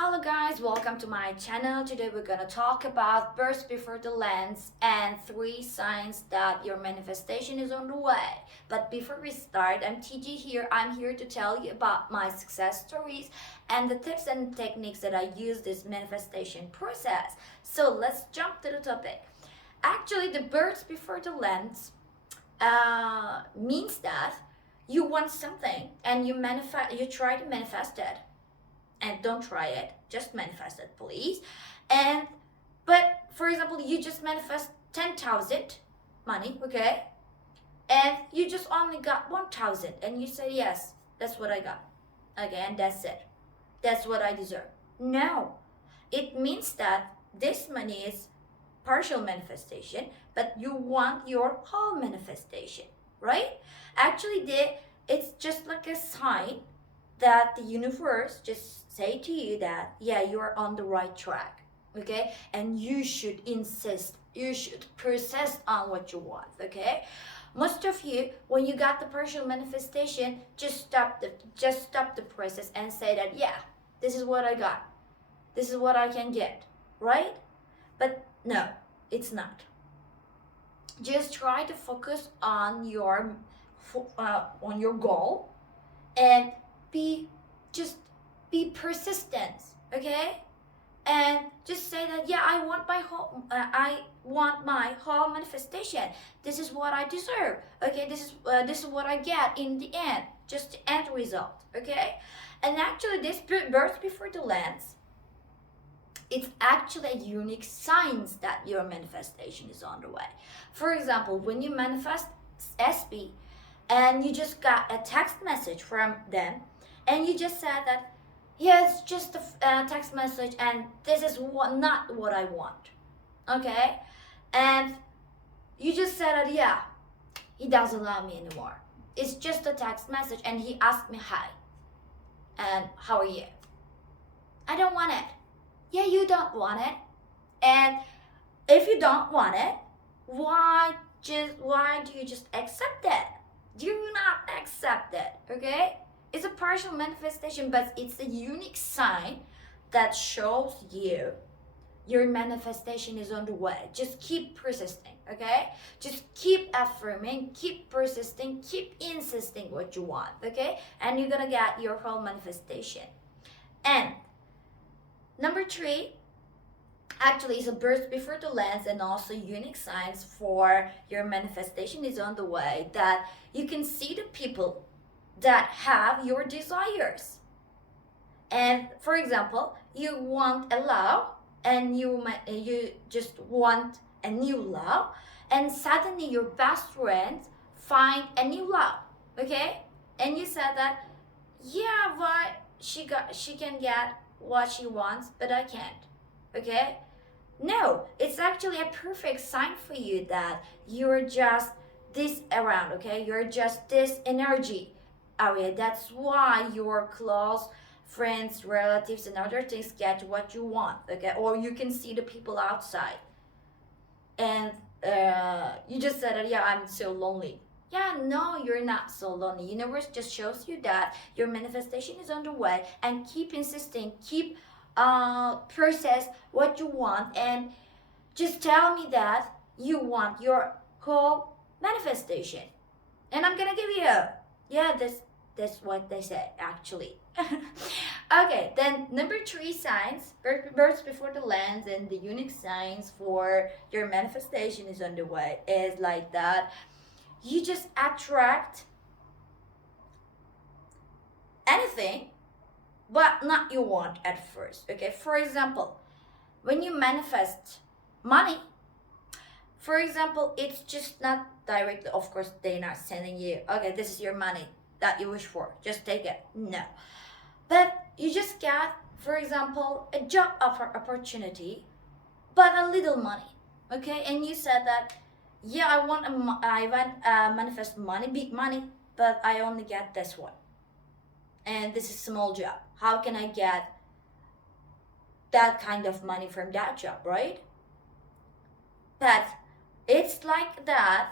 Hello guys, welcome to my channel. Today we're gonna talk about birth before the lens and 3 signs that your manifestation is on the way. But before we start, I'm TG here. I'm here to tell you about my success stories and the tips and techniques that I use this manifestation process. So let's jump to the topic. Actually, the birth before the lens means that you want something and you try to manifest it. And don't try it, just manifest it, please. But for example, you just manifest 10,000 money, okay, and you just only got 1,000 and you say yes, that's what I got, okay, and that's it, that's what I deserve. No, it means that this money is partial manifestation, but you want your whole manifestation, right? Actually, it's just like a sign that the universe just say to you that yeah, you're on the right track, okay, and you should persist on what you want, okay. Most of you, when you got the partial manifestation, just stop the process and say that yeah, this is what I got, this is what I can get, right? But no, it's not. Just try to focus on your goal and be persistent, okay, and just say that yeah, I want my whole manifestation, this is what I deserve, okay, this is what I get in the end, just the end result, okay. And actually this birth before the lens, it's actually a unique signs that your manifestation is on the way. For example, when you manifest SB and you just got a text message from them and you just said that yeah, it's just a text message and this is not what I want, okay, and you just said that yeah, he doesn't love me anymore, it's just a text message and he asked me hi and how are you. I don't want it. Yeah, you don't want it. And if you don't want it, why do you just accept it? Do not accept it, okay? It's a partial manifestation, but it's a unique sign that shows you your manifestation is on the way. Just keep persisting, okay? Just keep affirming, keep persisting, keep insisting what you want, okay? And you're gonna get your whole manifestation. And number 3, actually, is a birth before the lens and also unique signs for your manifestation is on the way, that you can see the people that have your desires. And for example, you want a love and you just want a new love, and suddenly your best friend find a new love, okay, and you said that yeah, why she can get what she wants but I can't, okay. No, it's actually a perfect sign for you that you're just this around, okay, you're just this energy area. That's why your close friends, relatives and other things get what you want, okay, or you can see the people outside and you just said that yeah, I'm so lonely. Yeah, no, you're not so lonely. Universe just shows you that your manifestation is on the way, and keep insisting, keep process what you want, and just tell me that you want your whole manifestation and I'm gonna give you yeah, that's what they say actually. Okay, then number 3 signs, birds before the lens and the unique signs for your manifestation is on the way, is like that you just attract anything but not you want at first, okay. For example, when you manifest money, for example, it's just not directly, of course they're not sending you okay, this is your money that you wish for, just take it, no, but you just get, for example, a job opportunity but a little money, okay, and you said that yeah, I want manifest money, big money, but I only get this one and this is small job, how can I get that kind of money from that job, right? But it's like that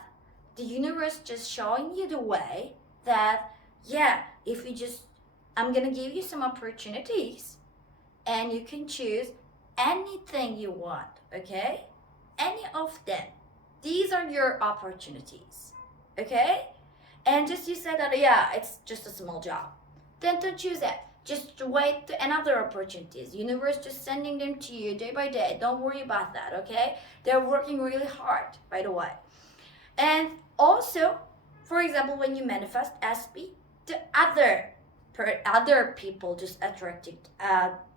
the universe just showing you the way that yeah, if you just, I'm gonna give you some opportunities and you can choose anything you want, okay? Any of them. These are your opportunities, okay? And just you said that, yeah, it's just a small job. Then don't choose it. Just wait to another opportunities. Universe just sending them to you day by day. Don't worry about that, okay? They're working really hard, by the way. And also, for example, when you manifest SP, the other people just attracted,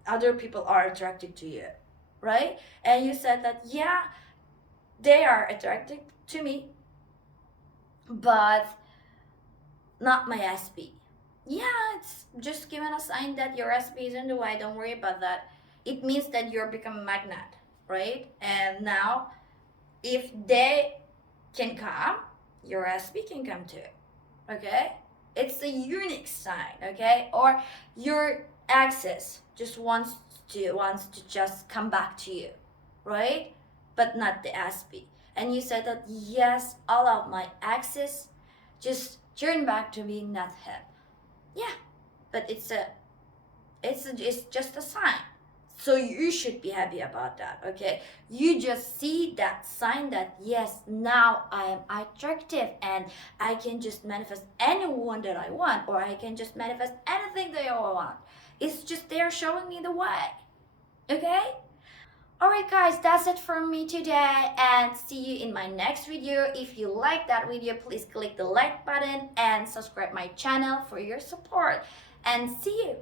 other people are attracted to you, right? And you said that, yeah, they are attracted to me, but not my SP. Yeah, it's just given a sign that your SP is in the way. Don't worry about that. It means that you're becoming a magnet, right? And now, if they can come, your SP can come too. Okay? It's a unique sign, okay? Or your access just wants to just come back to you, right? But not the SP. And you said that yes, all of my access just turn back to me, not him. Yeah, but it's just a sign. So you should be happy about that, okay? You just see that sign that yes, now I am attractive and I can just manifest anyone that I want, or I can just manifest anything that I want. It's just they're showing me the way, okay? Alright guys, that's it from me today, and see you in my next video. If you like that video, please click the like button and subscribe my channel for your support. And see you